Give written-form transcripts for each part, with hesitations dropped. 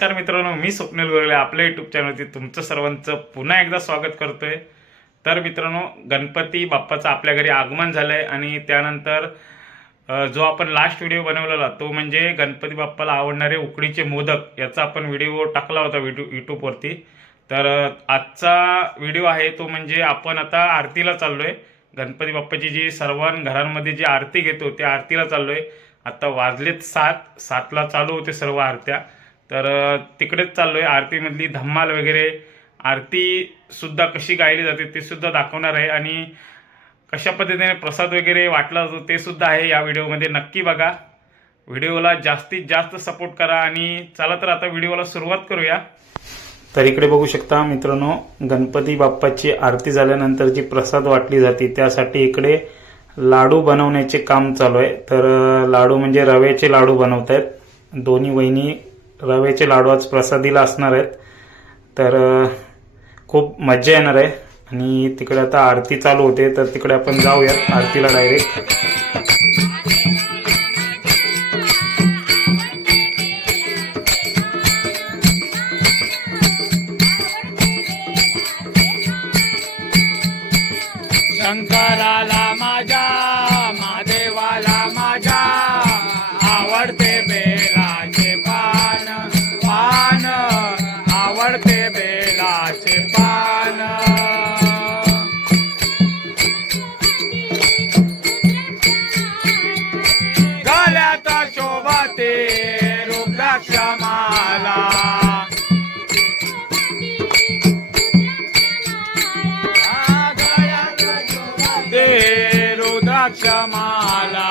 नमस्कार मित्रांनो, मी स्वप्नील गोरले आपल्या यूट्यूब चॅनलवरती तुमचं सर्वांचं पुन्हा एकदा स्वागत करतोय। तर मित्रांनो, गणपती बाप्पाचं आपल्या घरी आगमन झालंय आणि त्यानंतर जो आपण लास्ट व्हिडिओ बनवलेला तो म्हणजे गणपती बाप्पाला आवडणारे उकडीचे मोदक याचा आपण व्हिडिओ टाकला होता यूट्यूबवरती। तर आजचा व्हिडिओ आहे तो म्हणजे आपण आता आरतीला चाललोय। गणपती बाप्पाची जी सर्व घरांमध्ये जी आरती घेतो त्या आरतीला चाललोय। आता वाजलेत 7:07ला चालू होते सर्व आरत्या, तर तिकडेच चाललोय। आरतीमधली धम्माल वगैरे आरती सुद्धा कशी गायली जाते ते सुद्धा दाखवणार आहे आणि कशा पद्धतीने प्रसाद वगैरे वाटला जातो ते सुद्धा आहे या व्हिडिओमध्ये। नक्की बघा, व्हिडिओला जास्तीत जास्त सपोर्ट करा आणि चला तर आता व्हिडिओला सुरुवात करूया। तर इकडे बघू शकता मित्रांनो, गणपती बाप्पाची आरती झाल्यानंतर जी प्रसाद वाटली जाते त्यासाठी इकडे लाडू बनवण्याचे काम चालू आहे। तर लाडू म्हणजे रव्याचे लाडू बनवत आहेत दोन्ही वहिनी। रव्याचे लाडू आज प्रसादीला असणार आहेत, तर खूप मजा येणार आहे। आणि तिकडे आता आरती चालू होते, तर तिकडे आपण जाऊया आरतीला डायरेक्ट। शंकराला माझ्या महादेवाला माझ्या आवडते बेलाचे पान पान, आवडते बेलाचे पान। गळ्यात शोभते रुद्राक्ष माला, रुद्राक्ष माला।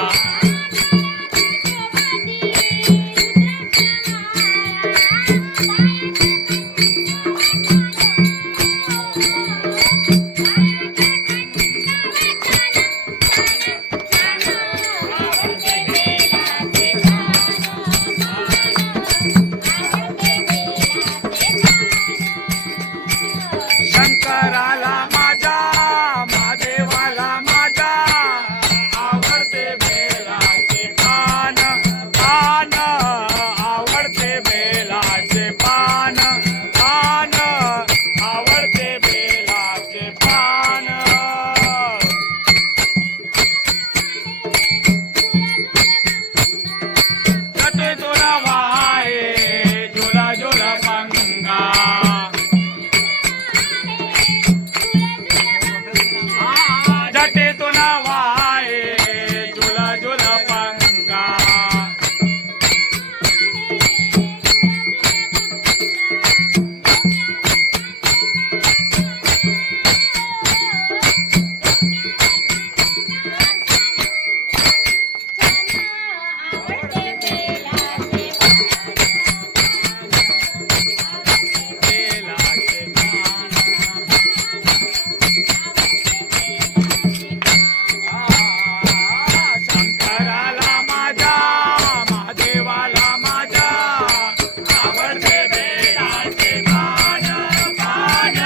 शंकराला माझ्या महादेवाला माझ्या आवडते बेलाचे पान पान, आवडते बेलाचे पान पान, आवडते बेलाचे पान। जटे तुला वाहे झुला झुला पंगा, जटे तुला वाहे झुला झुला पंगा। शंकराला माझ्या महादेवाला माझ्या आवडते बेलाचे पान पान,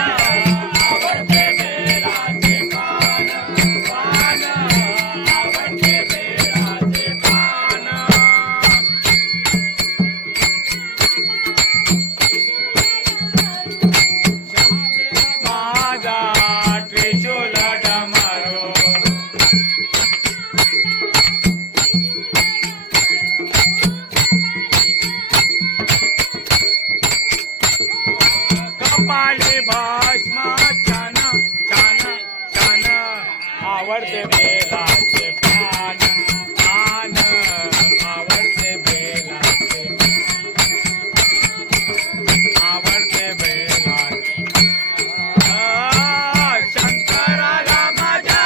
आवडते बेलाचे पान पान, आवडते बेलाचे पान। माझा त्रिशूल डमरू कपाळी भस्म छान छान छान, आवडते बेलाचे पान पान, आवडते बेलाचे आवडते बेलाचे। शंकराला माझ्या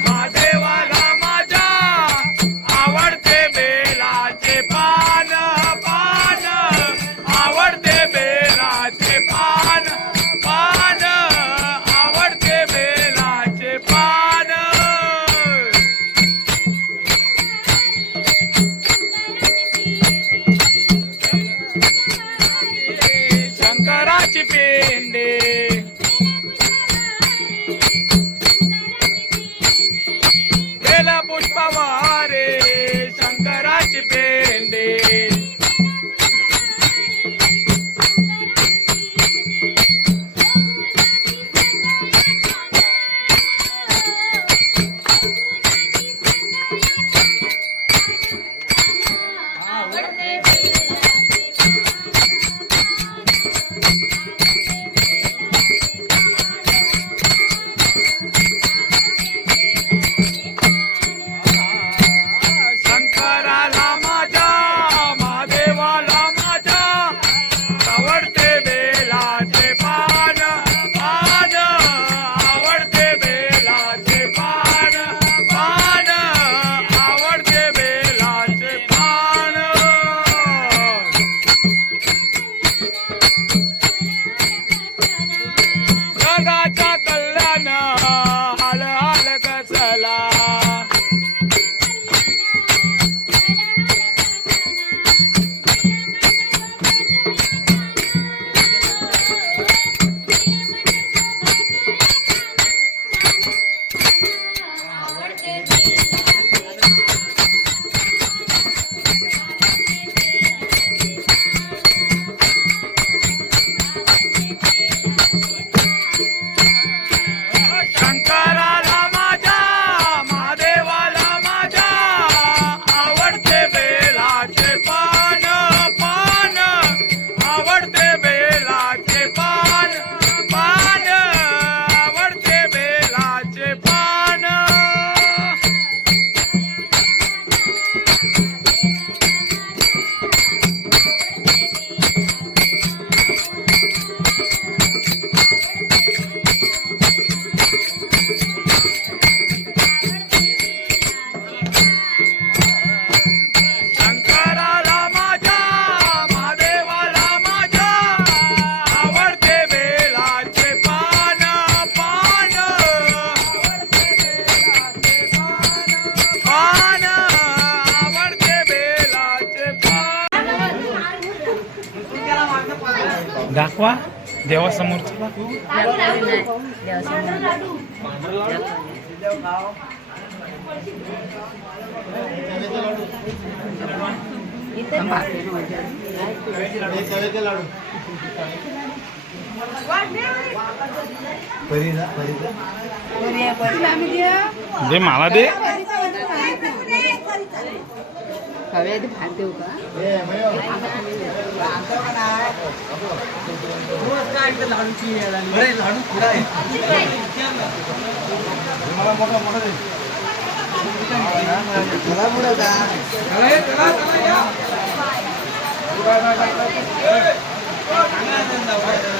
महादेवाला माझ्या आवडते बेलाचे पान पान, आवडते बेलाचे पान पान, आवडते बेलाचे पान। देवासमोरचं दे मला दे. हवे भात देऊ का लाडू